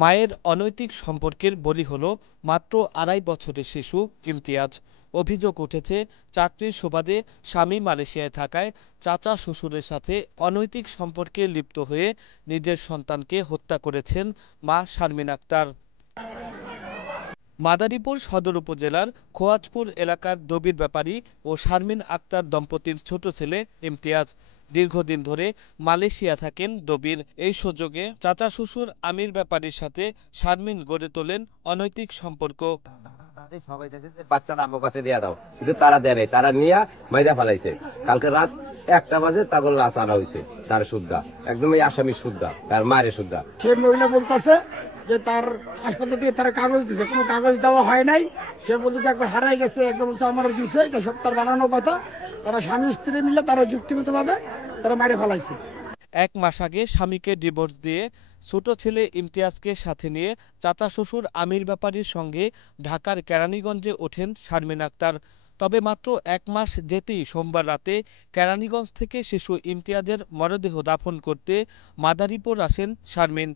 মায়ের অনৈতিক সম্পর্কের বলি হল মাত্র ২.৫ বছরের শিশু ইমতিয়াজ। অভিযোগ উঠেছে চাকরির সুবাদে স্বামী মালয়েশিয়ায় থাকায় চাচা শ্বশুরের সাথে অনৈতিক সম্পর্কে লিপ্ত হয়ে নিজের সন্তানকে হত্যা করেছেন মা শারমিন আক্তার। মাদারীপুর সদর উপজেলার খোয়াজপুর এলাকার দবির ব্যাপারী ও শারমিন আক্তার দম্পতির ছোট ছেলে ইমতিয়াজ। দীর্ঘদিন ধরে মালয়েশিয়া থাকেন দবির। এই সুযোগে চাচা শ্বশুর আমির ব্যাপারীর সাথে শারমিন গড়ে তোলেন অনৈতিক সম্পর্ক। সবাই চাইছে যে বাচ্চাটা আমার কাছে দিয়ে দাও, কিন্তু তারা দেয় নাই, তারা নিয়ে মাইরা ফেলাইছে। কালকে রাত 1টা বাজে তাদের লাশ আনা হয়েছে, তার শুদ্ধা একদম এই আসামি শুদ্ধা, তার মায়ের শুদ্ধা। সে মহিলা বলতেছে যে তার হাসপাতাল থেকে তারা কাগজ দিছে, কোনো কাগজ দেওয়া হয় নাই। সে বলছে একবার হারাই গেছে, একবার বলছে আমার দিছে, এটা সব তার বানানো কথা। তারা স্বামী স্ত্রী মিলে তারা যুক্তিগত ভাবে তারা মারে ফেলাইছে। 1 মাস আগে স্বামীকে ডিভোর্স দিয়ে ছোট ছেলে ইমতিয়াজকে সাথে নিয়ে চাচা শ্বশুর আমির ব্যাপারীর সঙ্গে ঢাকার কেরানীগঞ্জে ওঠেন শারমিন আক্তার। তবে মাত্র 1 মাস যেতেই সোমবার রাতে কেরানীগঞ্জ থেকে শিশু ইমতিয়াজের মরদেহ দাফন করতে মাদারীপুর আসেন শারমিন।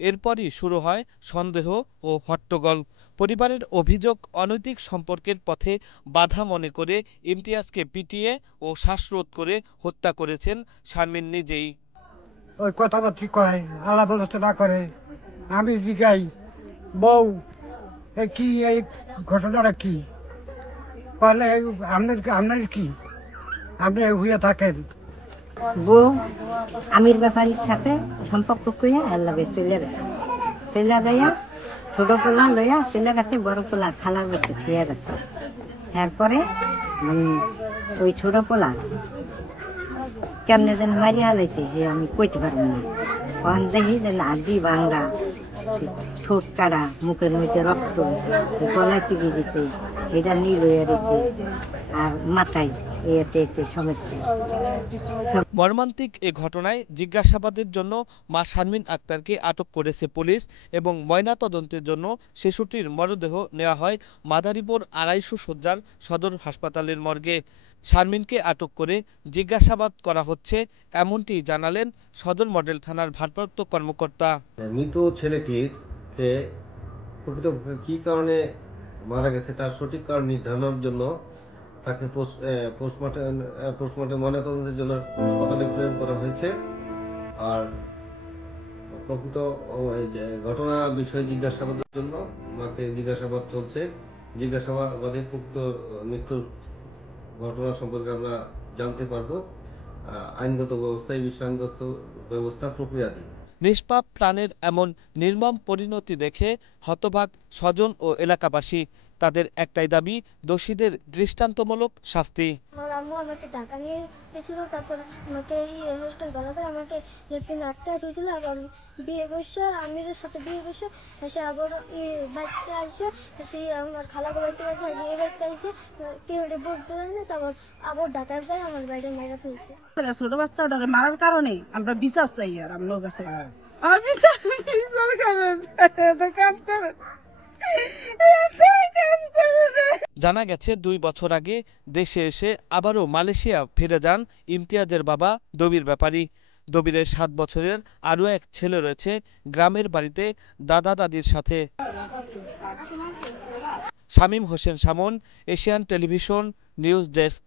এরপরই শুরু হয় সন্দেহ ও হট্টগোল। পরিবারের অভিযোগ, অনৈতিক সম্পর্কের পথে বাধা মনে করে ইমতিয়াজকে পিটিয়ে ও শ্বাসরোধ করে হত্যা করেছেন শারমিন নিজেই। ওই কথাবার্তি কয়, আলাপ আলোচনা করে। আমি জিগাই, বউ কি এই ঘটনাটা কি? বলে আপনার কি, আপনি হইয়া থাকেন। বউ আমির ব্যাপারীর সাথে সম্পর্ক করে আল্লাহে চলে গেছে। চলে যাইয়া ছোট পোলা লইয়া চলে গেছে, বড় পোলা খালার বাড়িতে ছুঁয়ে গেছে। এরপরে ওই ছোট পোলা কেমনে যেন মারিয়া হালাইছে, যে আমি কইতে পারবো না। ওখান দেখি যে আদি ভাঙ্গা, ঠোঁট কাটা, মুখের মধ্যে রক্ত, গলা চিবিয়ে দিছে, এটা নীল হয়ে রয়েছে, আর মাথায় এতে এতে সমস্যা। মর্মান্তিক এ ঘটনায় জিজ্ঞাসাবাদের জন্য মা শারমিন আক্তারকে আটক করেছে পুলিশ এবং ময়নাতদন্তের জন্য শিশুটির মরদেহ নেওয়া হয় মাদারীপুর 250 শয্যার সদর হাসপাতালের মর্গে। শারমিনকে আটক করে জিজ্ঞাসাবাদ করা হচ্ছে, এমনটি জানালেন সদর মডেল থানার ভারপ্রাপ্ত কর্মকর্তা। মৃত ছেলেটির প্রকৃত কি কারণে মারা গেছে তার সঠিক কারণ নির্ধারণের জন্য তাকে পোস্টমর্টম ময়নাতদন্তের জন্য হাসপাতালে প্রেরণ করা হয়েছে। আর প্রকৃত ঘটনা বিষয়ে জিজ্ঞাসাবাদের জন্য মাকে জিজ্ঞাসাবাদ চলছে। জিজ্ঞাসাবাদে প্রকৃত মৃত্যুর ঘটনা সম্পর্কে আমরা জানতে পারবো। আইনগত ব্যবস্থা, এই বিষয়ে আইনগত ব্যবস্থা প্রক্রিয়াধীন। নিষ্পাপ প্রাণের এমন নির্মম পরিণতি দেখে হতবাক স্বজন ও এলাকাবাসী। তাদের একটাই দাবি, দোষীদের দৃষ্টান্তমূলক শাস্তি। আমার আম্মু আমাকে ঢাকা নিয়ে গেছিল, তারপর আমাকে এই হোস্টেল বানাতে আমাকে যেদিন আটকে হয়েছিল, আবার বিয়ে বসে আমিরের সাথে বিয়ে বসে এসে আবার বাড়িতে আসে, এসে আমার খালাকে বাড়িতে আসে, এই বাড়িতে আসে কেউ বুঝতে পারেনি। তারপর আবার ঢাকায় যায় আমার বাইরে মেয়েরা ফেলছে। ছোট বাচ্চাটাকে মারার কারণে আমরা বিচার চাই, আর আপনার কাছে বিচার করেন। জানা গেছে 2 বছর আগে দেশে এসে আবারও মালয়েশিয়া ফিরে যান ইমতিয়াজের বাবা দবির ব্যাপারী। দবিরের 7 বছরের আরও এক ছেলে রয়েছে গ্রামের বাড়িতে দাদা দাদির সাথে। Shamim Hossain Shamon, Asian television news desk.